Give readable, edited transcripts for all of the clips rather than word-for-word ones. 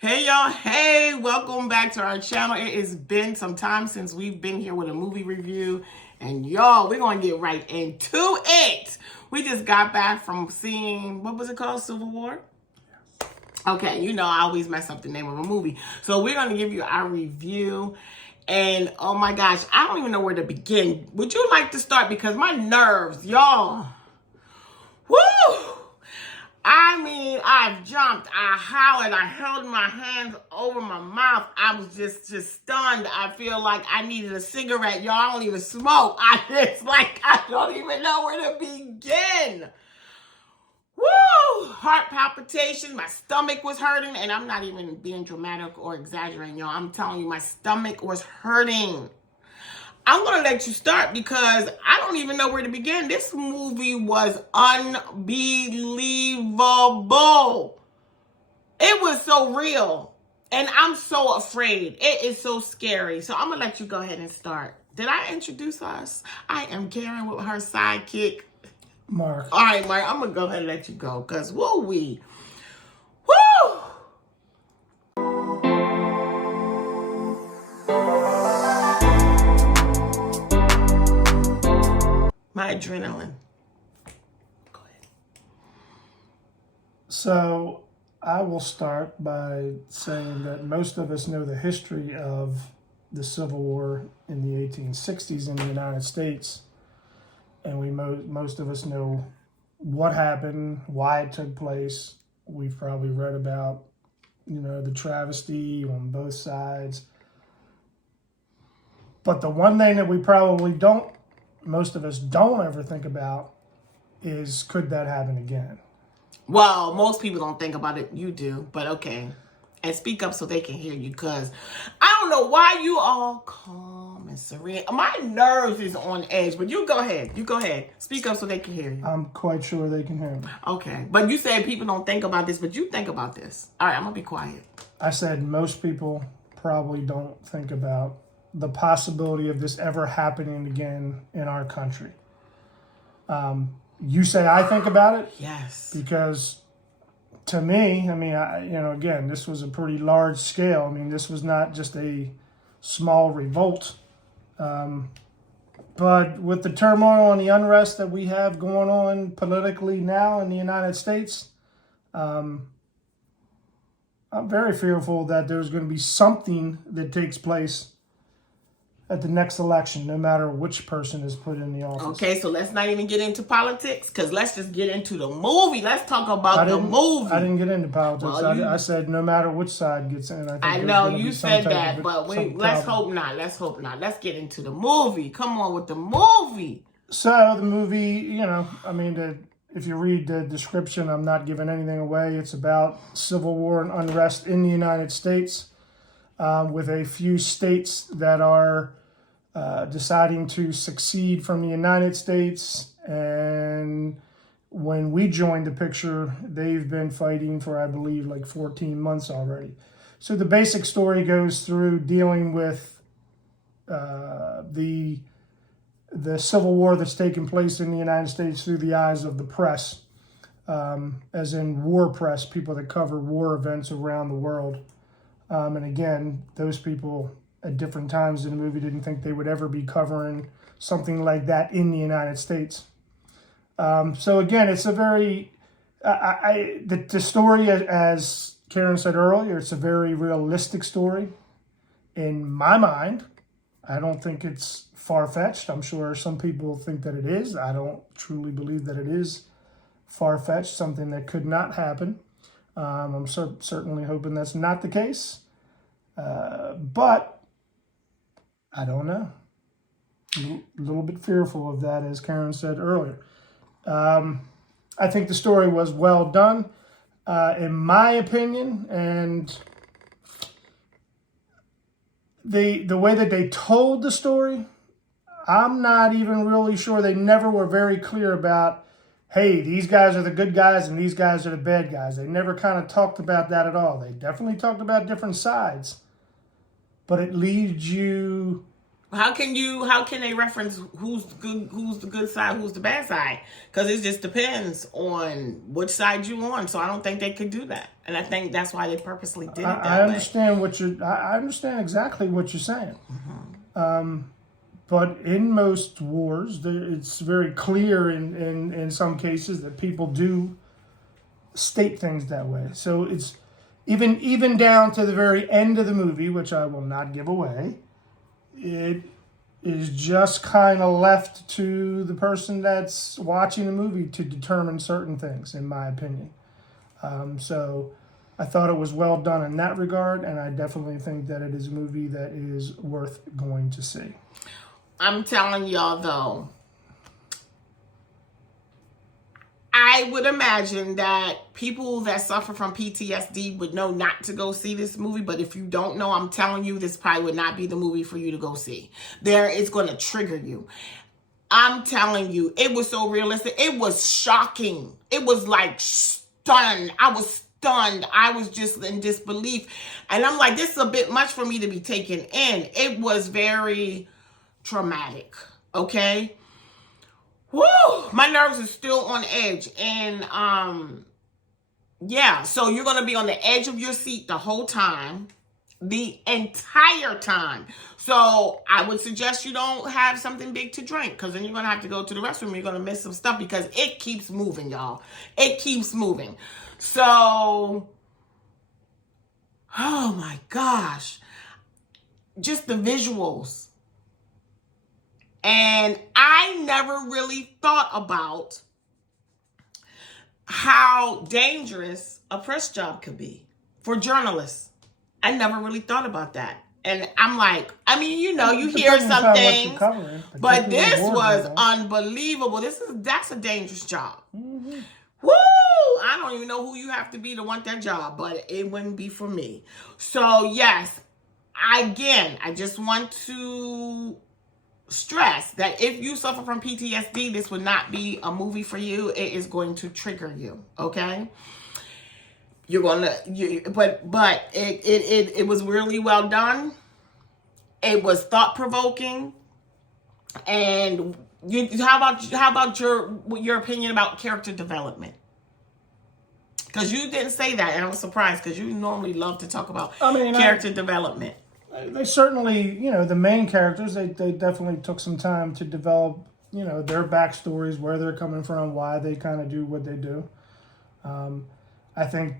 Hey y'all, hey, welcome back to our channel. It has been some time since we've been here with a movie review, and y'all, we're gonna get right into it. We just got back from seeing, what was it called, Civil War? Okay, you know I always mess up the name of a movie. So we're gonna give you our review, and oh my gosh, I don't even know where to begin. Would you like to start? Because my nerves, y'all, woo! I mean, I jumped, I hollered, I held my hands over my mouth. I was just stunned. I feel like I needed a cigarette. Y'all, I don't even smoke. I don't even know where to begin. Woo! Heart palpitations. My stomach was hurting, and I'm not even being dramatic or exaggerating, y'all. I'm telling you, my stomach was hurting. I'm going to let you start because I don't even know where to begin. This movie was unbelievable. It was so real. And I'm so afraid. It is so scary. So I'm going to let you go ahead and start. Did I introduce us? I am Karen with her sidekick, Mark. All right, Mark, I'm going to go ahead and let you go because woo-wee. Woo! My adrenaline. Go ahead. So I will start by saying that most of us know the history of the Civil War in the 1860s in the United States. And most of us know what happened, why it took place. We've probably read about, the travesty on both sides. But the one thing that we probably most of us don't ever think about is, could that happen again? Well, most people don't think about it. You do, but okay. And speak up so they can hear you, because I don't know why you all calm and serene. My nerves is on edge, but you go ahead. You go ahead. Speak up so they can hear you. I'm quite sure they can hear me. Okay. But you said people don't think about this, but you think about this. All right, I'm going to be quiet. I said most people probably don't think about the possibility of this ever happening again in our country. You say I think about it? Yes. Because to me, I mean, again, this was a pretty large scale. I mean, this was not just a small revolt. But with the turmoil and the unrest that we have going on politically now in the United States, I'm very fearful that there's going to be something that takes place at the next election, no matter which person is put in the office. Okay, so let's not even get into politics, because let's just get into the movie. Let's talk about the movie. I didn't get into politics. Well, I said no matter which side gets in. I know you said that, but let's hope not. Let's hope not. Let's get into the movie. Come on with the movie. So the movie, if you read the description, I'm not giving anything away. It's about civil war and unrest in the United States, with a few states that are deciding to secede from the United States. And when we joined the picture, they've been fighting for, I believe, like 14 months already. So the basic story goes through dealing with the Civil War that's taken place in the United States through the eyes of the press, as in war press, people that cover war events around the world. And again, those people at different times in the movie didn't think they would ever be covering something like that in the United States. So again, it's a very, the story, as Karen said earlier, it's a very realistic story. In my mind, I don't think it's far-fetched. I'm sure some people think that it is. I don't truly believe that it is far-fetched, something that could not happen. I'm certainly hoping that's not the case. But I don't know. A little bit fearful of that, as Karen said earlier. I think the story was well done, in my opinion, and the way that they told the story, I'm not even really sure. They never were very clear about, hey, these guys are the good guys and these guys are the bad guys. They never kind of talked about that at all. They definitely talked about different sides, but it leads you How can they reference who's the good side, who's the bad side? Because it just depends on which side you on. So I don't think they could do that, and I think that's why they purposely did it that I way. understand I understand exactly what you're saying. But in most wars, it's very clear in some cases that people do state things that way. So it's even down to the very end of the movie, which I will not give away. It is just kind of left to the person that's watching the movie to determine certain things, in my opinion. So I thought it was well done in that regard, and I definitely think that it is a movie that is worth going to see. I'm telling y'all, though, I would imagine that people that suffer from PTSD would know not to go see this movie. But if you don't know, I'm telling you, this probably would not be the movie for you to go see. It's going to trigger you. I'm telling you, it was so realistic. It was shocking. It was like stunned. I was stunned. I was just in disbelief. And I'm like, this is a bit much for me to be taken in. It was very traumatic. Okay? Woo! My nerves are still on edge. And yeah, so you're going to be on the edge of your seat the whole time. The entire time. So I would suggest you don't have something big to drink, because then you're going to have to go to the restroom. You're going to miss some stuff because it keeps moving, y'all. It keeps moving. So, oh my gosh. Just the visuals. And I never really thought about how dangerous a press job could be for journalists. I never really thought about that. And I'm like, I mean, you know, you hear some things, but this was unbelievable. That's a dangerous job. Mm-hmm. Woo! I don't even know who you have to be to want that job, but it wouldn't be for me. So yes, I just want to stress that if you suffer from PTSD, this would not be a movie for you. It is going to trigger you. Okay. But it was really well done. It was thought-provoking. And how about your opinion about character development? Because you didn't say that, and I was surprised, because you normally love to talk about character development. They certainly, the main characters, they definitely took some time to develop, their backstories, where they're coming from, why they kind of do what they do. I think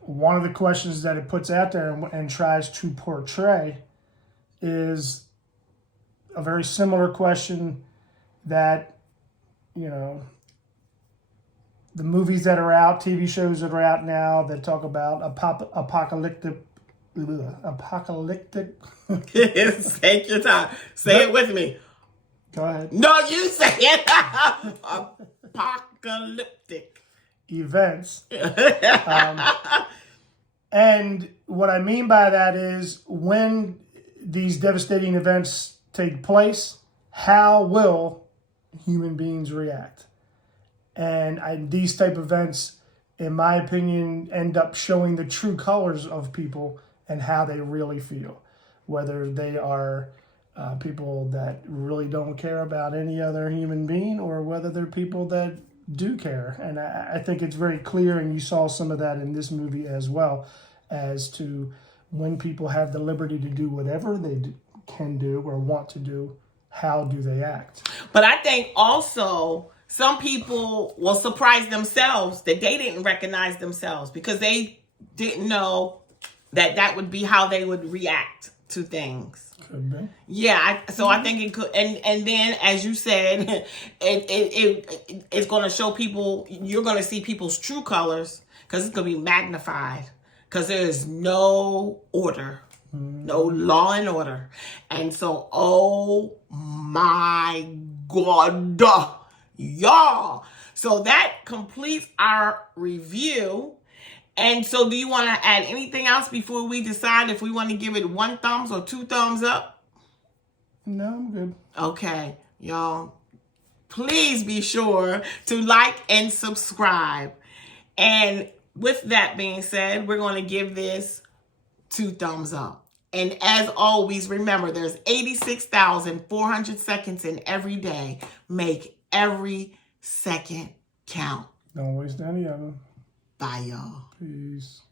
one of the questions that it puts out there and tries to portray is a very similar question that, the movies that are out, TV shows that are out now that talk about apocalyptic. Take your time. Say it with me. Go ahead. No, you say it. Apocalyptic events. And what I mean by that is, when these devastating events take place, how will human beings react? And these type of events, in my opinion, end up showing the true colors of people and how they really feel. Whether they are people that really don't care about any other human being, or whether they're people that do care. And I think it's very clear, and you saw some of that in this movie as well, as to when people have the liberty to do whatever they can do or want to do, how do they act? But I think also some people will surprise themselves that they didn't recognize themselves, because they didn't know that would be how they would react to things. Could be. Yeah, I think it could, and then, as you said, it's going to show people. You're going to see people's true colors, because it's going to be magnified, because there is no order, no law and order, and so, oh my God, y'all. So that completes our review. And so, do you want to add anything else before we decide if we want to give it 1 thumbs or 2 thumbs up? No, I'm good. Okay, y'all. Please be sure to like and subscribe. And with that being said, we're going to give this 2 thumbs up. And as always, remember, there's 86,400 seconds in every day. Make every second count. Don't waste any of them. Bye, y'all. Peace.